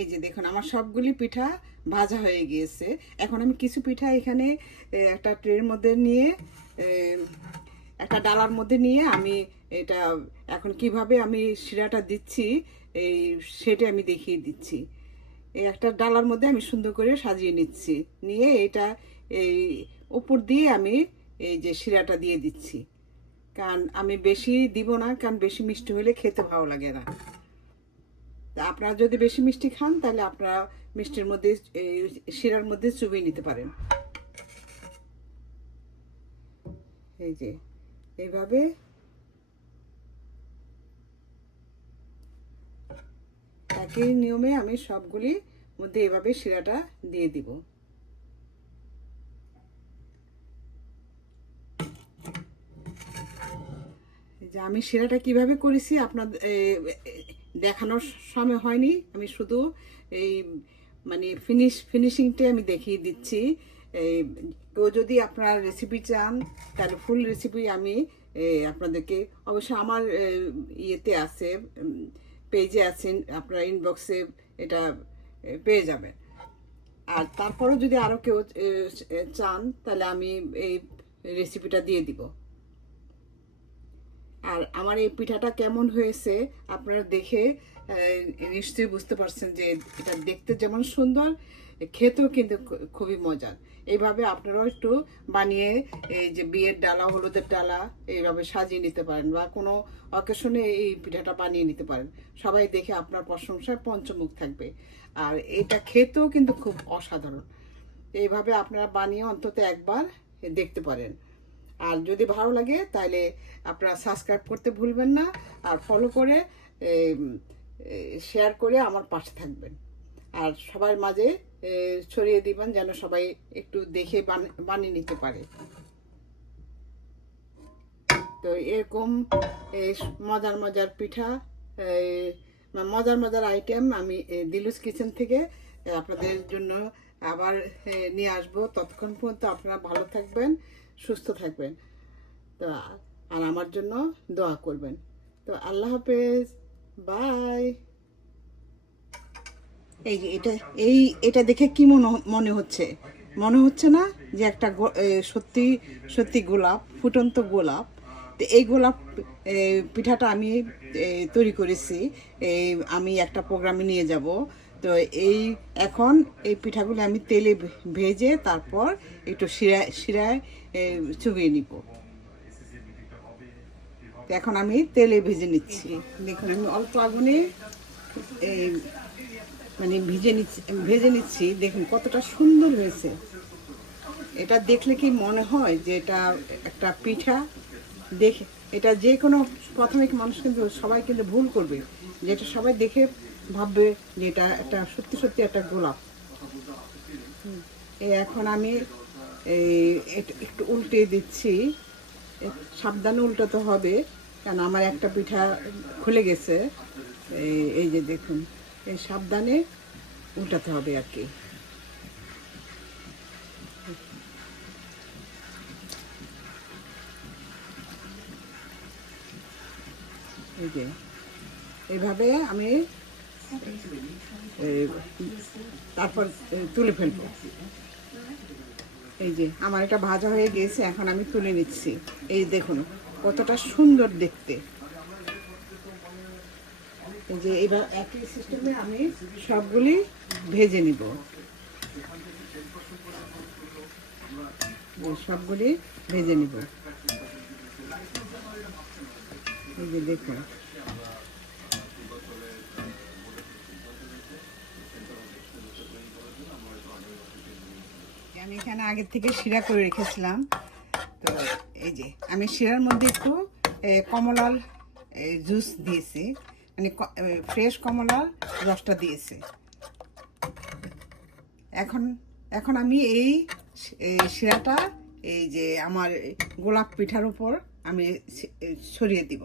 এই যে দেখুন, আমার সবগুলি পিঠা ভাজা হয়ে গিয়েছে। এখন আমি কিছু পিঠা এখানে একটা ট্রের মধ্যে নিয়ে একটা ডালার মধ্যে নিয়ে আমি এটা, এখন কীভাবে আমি শিরাটা দিচ্ছি, এই সেটা আমি দেখিয়ে দিচ্ছি। এই একটা ডালার মধ্যে আমি সুন্দর করে সাজিয়ে নিচ্ছি। নিয়ে এটা, এই উপর দিয়ে আমি এই যে শিরাটা দিয়ে দিচ্ছি। কারণ আমি বেশি দিব না, কারণ বেশি মিষ্টি হলে খেতে ভালো লাগে না। আপনারা যদি বেশি মিষ্টি খান, তাহলে আপনারা মিষ্টির মধ্যে শিরার মধ্যে চুবিয়ে নিতে পারেন। এই যে, এইভাবে। একই নিয়মে আমি সবগুলি মধ্যে এভাবে শিরাটা দিয়ে দিব। আমি শিরাটা কীভাবে করেছি আপনার দেখানোর সময় হয়নি। আমি শুধু এই মানে ফিনিশ ফিনিশিংটা আমি দেখিয়ে দিচ্ছি। এই কেউ যদি আপনার রেসিপি চান, তাহলে ফুল রেসিপি আমি আপনাদেরকে অবশ্য আমার ইয়েতে আছে পেজে আছেন আপনার ইনবক্সে এটা পেয়ে যাবেন। আর তারপরেও যদি আরও কেউ চান, তাহলে আমি এই রেসিপিটা দিয়ে দিব। আর আমার এই পিঠাটা কেমন হয়েছে আপনারা দেখে নিশ্চয়ই বুঝতে পারছেন যে এটা দেখতে যেমন সুন্দর, খেতেও কিন্তু খুবই মজার। এইভাবে আপনারাও একটু বানিয়ে এই যে বিয়ের ডালা, হলুদের ডালা, এইভাবে সাজিয়ে নিতে পারেন বা কোনো অকেশনে এই পিঠাটা বানিয়ে নিতে পারেন। সবাই দেখে আপনার প্রশংসায় পঞ্চমুখ থাকবে। আর এটা খেতেও কিন্তু খুব অসাধারণ। এইভাবে আপনারা বানিয়ে অন্তত একবার দেখতে পারেন। আর যদি ভালো লাগে তাহলে আপনারা সাবস্ক্রাইব করতে ভুলবেন না, আর ফলো করে শেয়ার করে আমার পাশে থাকবেন। আর সবার মাঝে ছড়িয়ে দিবেন যেন সবাই একটু দেখে বান- বানিয়ে নিতে পারে। তো এরকম মজার মজার পিঠা মজার মজার আইটেম আমি দিলুস কিচেন থেকে আপনাদের জন্য আবার নিয়ে আসব। ততক্ষণ পর্যন্ত আপনারা ভালো থাকবেন, সুস্থ থাকবেন। তো, আর আমার জন্য দোয়া করবেন। তো, আল্লাহ হাফেজ। বাই। এই এটা এই, এটা দেখে কি মনে মনে হচ্ছে? মনে হচ্ছে না যে একটা সত্যি সত্যি গোলাপ, ফুটন্ত গোলাপ? তো এই গোলাপ পিঠাটা আমি তৈরি করেছি। আমি একটা প্রোগ্রামে নিয়ে যাব। তো এই এখন এই পিঠাগুলো আমি তেলে ভেজে তারপর একটু শিরায় শিরায় চুবিয়ে নিব। এখন আমি তেলে ভেজে নিচ্ছি। দেখুন, আমি অল্প আগুনে এই মানে ভিজে নিচ্ছি, ভেজে নিচ্ছি। দেখুন কতটা সুন্দর হয়েছে। এটা দেখলে কি মনে হয় যে এটা একটা পিঠা? দেখে, এটা যে কোনো, প্রথমে মানুষ কিন্তু সবাই কিন্তু ভুল করবে। যেটা সবাই দেখে ভাববে যে এটা একটা সত্যি সত্যি একটা গোলাপ। এই এখন আমি এই একটু উল্টে দিচ্ছি। সাবধানে উল্টাতে হবে কারণ আমার একটা পিঠা খুলে গেছে। এই এই যে দেখুন, এই সাবধানে উল্টাতে হবে আর কি। এই যে এইভাবে আমি তারপর তুলে ফেলব। এই যে, আমার এটা ভাজা হয়ে গেছে এখন আমি তুলে নিচ্ছি। এই দেখুন, কতটা সুন্দর দেখতে। এই যে, এবার একই সিস্টেমে আমি সবগুলি ভেজে নিব। সবগুলি ভেজে নিব। এই যে, দেখুন। আমি এখানে আগের থেকে শিরা করে রেখেছিলাম। তো এই যে, আমি শিরার মধ্যে একটু কমলার জুস দিয়েছি। মানে ফ্রেশ কমলার রসটা দিয়েছি। এখন এখন আমি এই শিরাটা, এই যে আমার গোলাপ পিঠার উপর আমি ছড়িয়ে দিব।